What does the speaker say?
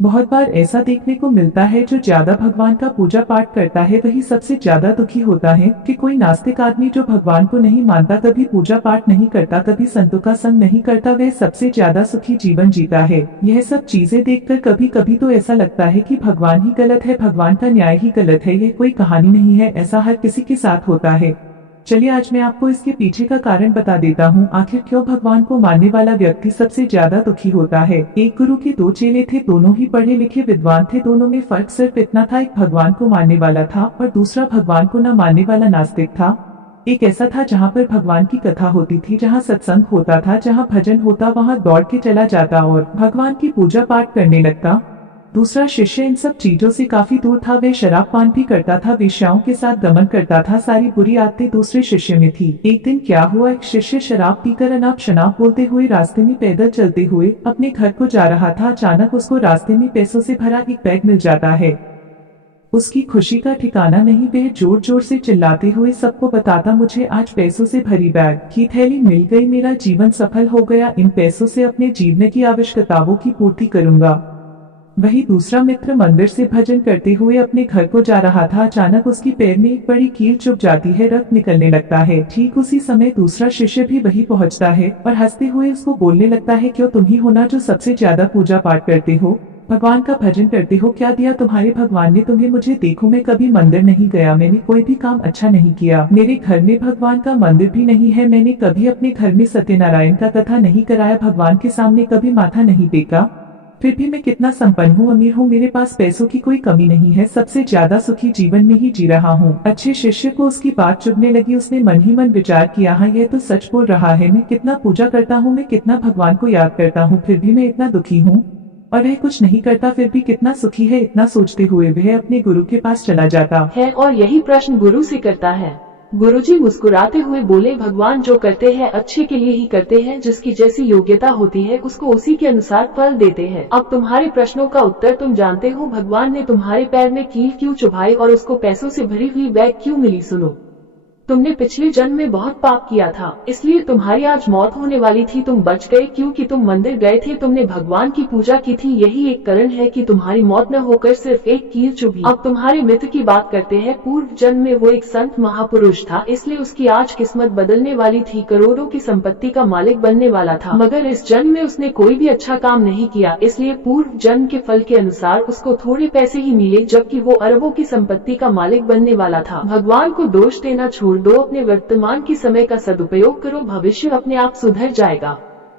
बहुत बार ऐसा देखने को मिलता है जो ज्यादा भगवान का पूजा पाठ करता है वही सबसे ज्यादा दुखी होता है कि कोई नास्तिक आदमी जो भगवान को नहीं मानता, कभी पूजा पाठ नहीं करता, कभी संतों का संग नहीं करता, वह सबसे ज्यादा सुखी जीवन जीता है। यह सब चीजें देखकर कभी कभी तो ऐसा लगता है कि भगवान ही गलत है, भगवान का न्याय ही गलत है। यह कोई कहानी नहीं है, ऐसा हर किसी के साथ होता है। चलिए आज मैं आपको इसके पीछे का कारण बता देता हूँ, आखिर क्यों भगवान को मानने वाला व्यक्ति सबसे ज्यादा दुखी होता है। एक गुरु के दो चेले थे, दोनों ही पढ़े लिखे विद्वान थे। दोनों में फर्क सिर्फ इतना था, एक भगवान को मानने वाला था और दूसरा भगवान को न मानने वाला नास्तिक था। एक ऐसा था जहाँ पर भगवान की कथा होती थी, जहाँ सत्संग होता था, जहाँ भजन होता, वहाँ दौड़ के चला जाता और भगवान की पूजा पाठ करने लगता। दूसरा शिष्य इन सब चीजों से काफी दूर था। वह शराब पान भी करता था, वेश्याओं के साथ गमन करता था। सारी बुरी आदतें दूसरे शिष्य में थी। एक दिन क्या हुआ, एक शिष्य शराब पीकर अनाप शनाप बोलते हुए रास्ते में पैदल चलते हुए अपने घर को जा रहा था। अचानक उसको रास्ते में पैसों से भरा एक बैग मिल जाता है। उसकी खुशी का ठिकाना नहीं। वह जोर जोर से चिल्लाते हुए सबको बताता, मुझे आज पैसों से भरी बैग की थैली मिल गई, मेरा जीवन सफल हो गया, इन पैसों से अपने जीवन की आवश्यकताओं की पूर्ति करूंगा। वही दूसरा मित्र मंदिर से भजन करते हुए अपने घर को जा रहा था। अचानक उसकी पैर में एक बड़ी कील चुभ जाती है, रक्त निकलने लगता है। ठीक उसी समय दूसरा शिष्य भी वही पहुंचता है और हंसते हुए उसको बोलने लगता है, क्यों तुम ही हो ना जो सबसे ज्यादा पूजा पाठ करते हो, भगवान का भजन करते हो, क्या दिया तुम्हारे भगवान ने तुम्हें? मुझे देखो, मैं कभी मंदिर नहीं गया, मैंने कोई भी काम अच्छा नहीं किया, मेरे घर में भगवान का मंदिर भी नहीं है, मैंने कभी अपने घर में सत्यनारायण का कथा नहीं कराया, भगवान के सामने कभी माथा नहीं टेका, फिर भी मैं कितना संपन्न हूँ, अमीर हूँ, मेरे पास पैसों की कोई कमी नहीं है, सबसे ज्यादा सुखी जीवन में ही जी रहा हूँ। अच्छे शिष्य को उसकी बात चुभने लगी। उसने मन ही मन विचार किया, हाँ यह तो सच बोल रहा है, मैं कितना पूजा करता हूँ, मैं कितना भगवान को याद करता हूँ, फिर भी मैं इतना दुखी हूँ, और वह कुछ नहीं करता फिर भी कितना सुखी है। इतना सोचते हुए वह अपने गुरु के पास चला जाता है और यही प्रश्न गुरु से करता है। गुरुजी मुस्कुराते हुए बोले, भगवान जो करते हैं अच्छे के लिए ही करते हैं, जिसकी जैसी योग्यता होती है उसको उसी के अनुसार फल देते हैं। अब तुम्हारे प्रश्नों का उत्तर तुम जानते हो, भगवान ने तुम्हारे पैर में कील क्यों चुभाई और उसको पैसों से भरी हुई बैग क्यों मिली? सुनो, तुमने पिछले जन्म में बहुत पाप किया था, इसलिए तुम्हारी आज मौत होने वाली थी, तुम बच गए क्योंकि तुम मंदिर गए थे, तुमने भगवान की पूजा की थी, यही एक कारण है कि तुम्हारी मौत न होकर सिर्फ एक कील चुभी। अब तुम्हारे मित्र की बात करते हैं। पूर्व जन्म में वो एक संत महापुरुष था, इसलिए उसकी आज किस्मत बदलने वाली थी, करोड़ों की संपत्ति का मालिक बनने वाला था, मगर इस जन्म में उसने कोई भी अच्छा काम नहीं किया, इसलिए पूर्व जन्म के फल के अनुसार उसको थोड़े पैसे ही मिले, जबकि वो अरबों की संपत्ति का मालिक बनने वाला था। भगवान को दोष देना छोड़ दो, अपने वर्तमान की समय का सदुपयोग करो, भविष्य अपने आप सुधर जाएगा।